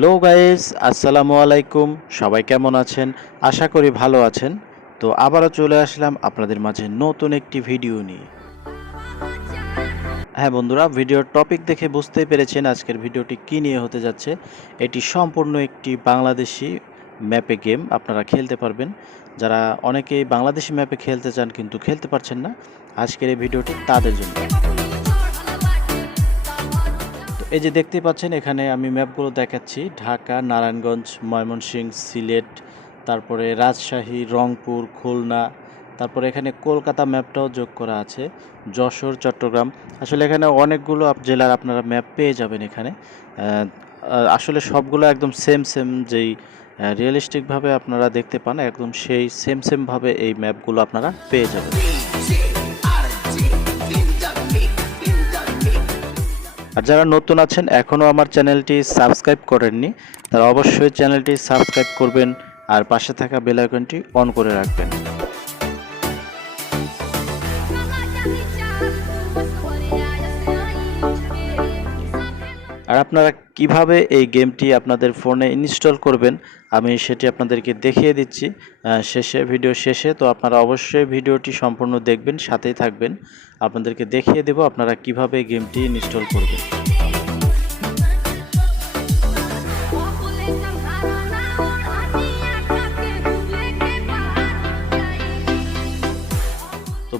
Hello guys, আসসালামু আলাইকুম। সবাই কেমন আছেন? আশা করি ভালো আছেন। তো আবারও চলে আসলাম আপনাদের মাঝে নতুন একটি ভিডিও নিয়ে। হ্যাঁ বন্ধুরা, ভিডিওর টপিক দেখে বুঝতেই পেরেছেন আজকের ভিডিওটি কী নিয়ে হতে যাচ্ছে। এটি সম্পূর্ণ একটি বাংলাদেশি ম্যাপে গেম, আপনারা খেলতে পারবেন। যারা অনেকেই বাংলাদেশি ম্যাপে খেলতে চান কিন্তু খেলতে পারছেন না, আজকের এই ভিডিওটি তাদের জন্য। এই যে দেখতে পাচ্ছেন, এখানে আমি ম্যাপগুলো দেখাচ্ছি। ঢাকা, নারায়ণগঞ্জ ময়মনসিংহ সিলেট, তারপরে রাজশাহী, রংপুর, খুলনা, তারপরে এখানে কলকাতা ম্যাপটাও যোগ করা আছে, যশোর, চট্টগ্রাম। আসলে এখানে অনেকগুলো জেলার আপনারা ম্যাপ পেয়ে যাবেন এখানে। আসলে সবগুলো একদম সেম সেম যেই রিয়েলিস্টিকভাবে আপনারা দেখতে পান, একদম সেই সেম সেমভাবে এই ম্যাপগুলো আপনারা পেয়ে যাবেন। আর যারা নতুন আছেন এখনও আমার চ্যানেলটি সাবস্ক্রাইব করেননি, তারা অবশ্যই চ্যানেলটি সাবস্ক্রাইব করবেন আর পাশে থাকা বেল আইকনটি অন করে রাখবেন। আর আপনারা কীভাবে এই গেমটি আপনাদের ফোনে ইনস্টল করবেন, আমি সেটি আপনাদেরকে দেখিয়ে দিচ্ছি। শেষে, ভিডিও শেষে, তো আপনারা অবশ্যই ভিডিওটি সম্পূর্ণ দেখবেন, সাথেই থাকবেন। আপনাদেরকে দেখিয়ে দেব আপনারা কীভাবে গেমটি ইনস্টল করবেন।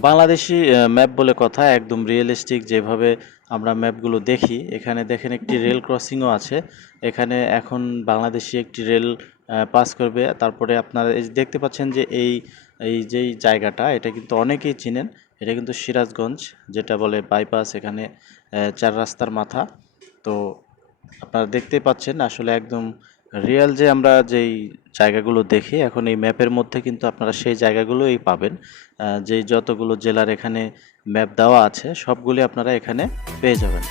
বাংলাদেশি ম্যাপ বলে কথা, একদম রিয়েলিস্টিক যেভাবে আমরা ম্যাপগুলো দেখি, এখানে দেখেন একটি রেল ক্রসিংও আছে, এখানে এখন বাংলাদেশি একটি রেল পাস করবে, তারপরে আপনারা এই দেখতে পাচ্ছেন যে এই এই যেই জায়গাটা, এটা কিন্তু অনেকেই চিনেন, এটা কিন্তু সিরাজগঞ্জ, যেটা বলে বাইপাস এখানে চার রাস্তার মাথা, তো আপনারা দেখতেই পাচ্ছেন আসলে একদম রিয়েল যে আমরা যেই জায়গাগুলো দেখি, এখন এই ম্যাপের মধ্যে কিন্তু আপনারা সেই জায়গাগুলোই পাবেন। যেই যতগুলো জেলার এখানে ম্যাপ দেওয়া আছে, সবগুলি আপনারা এখানে পেয়ে যাবেন।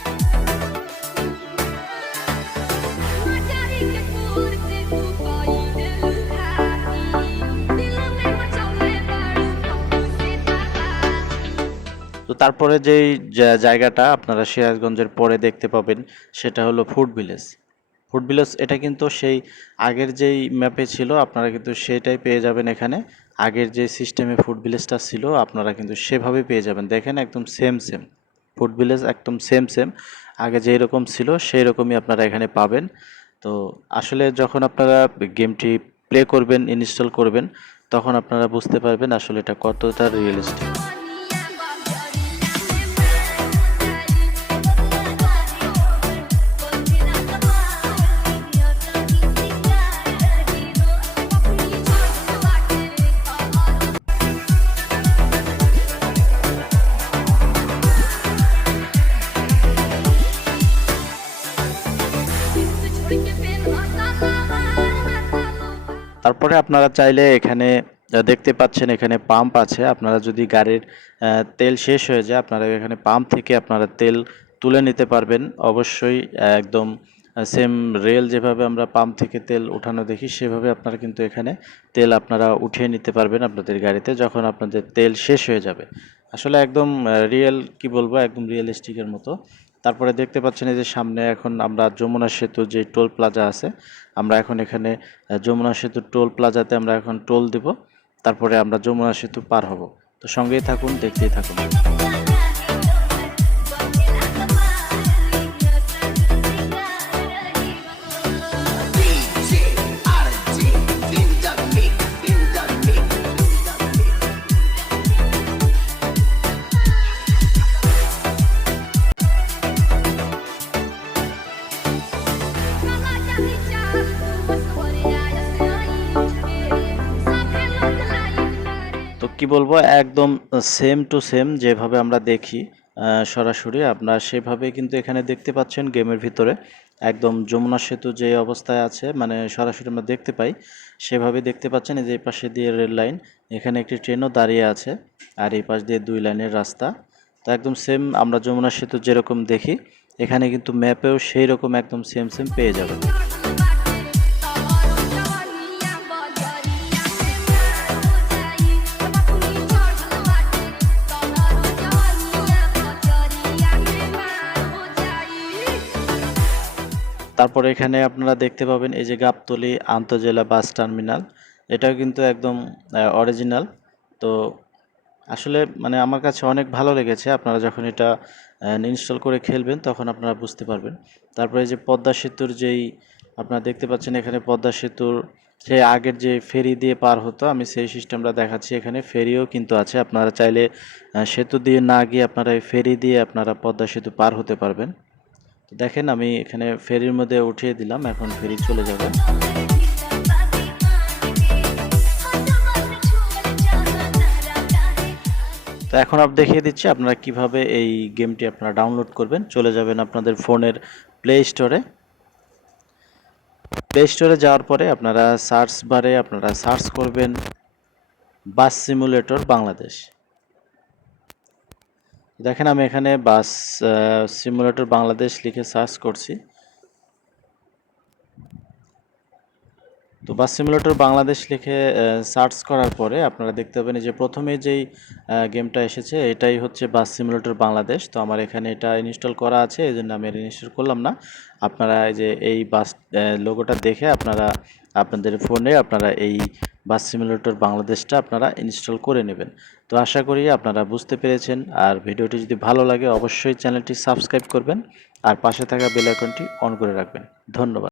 তো তারপরে যেই জায়গাটা আপনারা সিরাজগঞ্জের পরে দেখতে পাবেন, সেটা হলো ফুড ভিলেজ ফুড ভিলেজ এটা কিন্তু সেই আগের যেই ম্যাপে ছিল, আপনারা কিন্তু সেটাই পেয়ে যাবেন এখানে। আগের যে সিস্টেমে ফুড ভিলেজটা ছিল, আপনারা কিন্তু সেভাবে পেয়ে যাবেন। দেখেন, একদম সেম সেম ফুড ভিলেজ একদম সেম সেম আগে যেই রকম ছিল সেই রকমই আপনারা এখানে পাবেন। তো আসলে যখন আপনারা গেমটি প্লে করবেন ইনস্টল করবেন, তখন আপনারা বুঝতে পারবেন আসলে এটা কতটা রিয়েলিস্টিক তারপরে আপনারা চাইলে এখানে দেখতে পাচ্ছেন এখানে পাম্প আছে। আপনারা যদি গাড়ির তেল শেষ হয়ে যায়, আপনারা এখানে পাম্প থেকে আপনারা তেল তুলে নিতে পারবেন। অবশ্যই একদম সেম রেল যেভাবে আমরা পাম্প থেকে তেল উঠানো দেখি, সেভাবে আপনারা কিন্তু এখানে তেল আপনারা উঠিয়ে নিতে পারবেন আপনাদের গাড়িতে যখন আপনাদের তেল শেষ হয়ে যাবে। আসলে একদম রিয়েল কি বলব? একদম রিয়েলিস্টিকের মতো। তারপরে দেখতে পাচ্ছেন এই যে সামনে এখন আমরা যমুনা সেতু যে টোল প্লাজা আছে, আমরা এখন এখানে যমুনা সেতু টোল প্লাজাতে আমরা এখন টোল দিব, তারপরে আমরা যমুনা সেতু পার হব। তো সঙ্গেই থাকুন, দেখতেই থাকুন। কি বলব, একদম সেম টু সেম যেভাবে আমরা দেখি সরাসরি আপনারা সেভাবে কিন্তু এখানে দেখতে পাচ্ছেন গেমের ভিতরে। একদম যমুনা সেতু যে অবস্থায় আছে মানে সরাসরি আমরা দেখতে পাই, সেভাবে দেখতে পাচ্ছেন যে এই পাশে দিয়ে রেল লাইন, এখানে একটি ট্রেনও দাঁড়িয়ে আছে আর এই পাশ দিয়ে দুই লাইনের রাস্তা। তো একদম সেম আমরা যমুনা সেতু যেরকম দেখি, এখানে কিন্তু ম্যাপেও সেই রকম একদম সেম সেম পেয়ে যাবেন। তারপরে এখানে আপনারা দেখতে পাবেন এই যে গাবতলি আন্তজেলা বাস টার্মিনাল। এটাও কিন্তু একদম অরিজিনাল তো আসলে মানে আমার কাছে অনেক ভালো লেগেছে। আপনারা যখন এটা ইনস্টল করে খেলবেন তখন আপনারা বুঝতে পারবেন। তারপরে যে পদ্মা সেতুর যেই আপনারা দেখতে পাচ্ছেন এখানে পদ্মা সেতুর সে আগের যে ফেরি দিয়ে পার হতো, আমি সেই সিস্টেমটা দেখাচ্ছি এখানে। ফেরিও কিন্তু আছে। আপনারা চাইলে সেতু দিয়ে না গিয়ে আপনারা এই ফেরি দিয়ে আপনারা পদ্মা সেতু পার হতে পারবেন। তো দেখেন আমি এখানে ফেরির মধ্যে উঠিয়ে দিলাম, এখন ফেরি চলে যাবে। তো এখন আপ দেখিয়ে দিচ্ছি আপনারা কীভাবে এই গেমটি আপনারা ডাউনলোড করবেন। চলে যাবেন আপনাদের ফোনের প্লে স্টোরে প্লে স্টোরে যাওয়ার পরে আপনারা সার্চ বারে আপনারা সার্চ করবেন বাস সিমুলেটর বাংলাদেশ। দেখেন আমি এখানে বাস সিমুলেটর বাংলাদেশ লিখে সার্চ করছি। তো বাস সিমুলেটর বাংলাদেশ লিখে সার্চ করার পরে আপনারা দেখতে পাবেন যে প্রথমে যেই গেমটা এসেছে, এটাই হচ্ছে বাস সিমুলেটর বাংলাদেশ। তো আমার এখানে এটা ইনস্টল করা আছে এই জন্য আমি এটা ইনস্টল করলাম না। আপনারা এই যে এই বাস লোগোটা দেখে আপনারা, আপনাদের ফোনে আপনারা এই বাস সিমুলেটর বাংলাদেশটা আপনারা ইনস্টল করে নেবেন। তো আশা করি আপনারা বুঝতে পেরেছেন। আর ভিডিওটি যদি ভালো লাগে, অবশ্যই চ্যানেলটি সাবস্ক্রাইব করবেন আর পাশে থাকা বেল আইকনটি অন করে রাখবেন। ধন্যবাদ।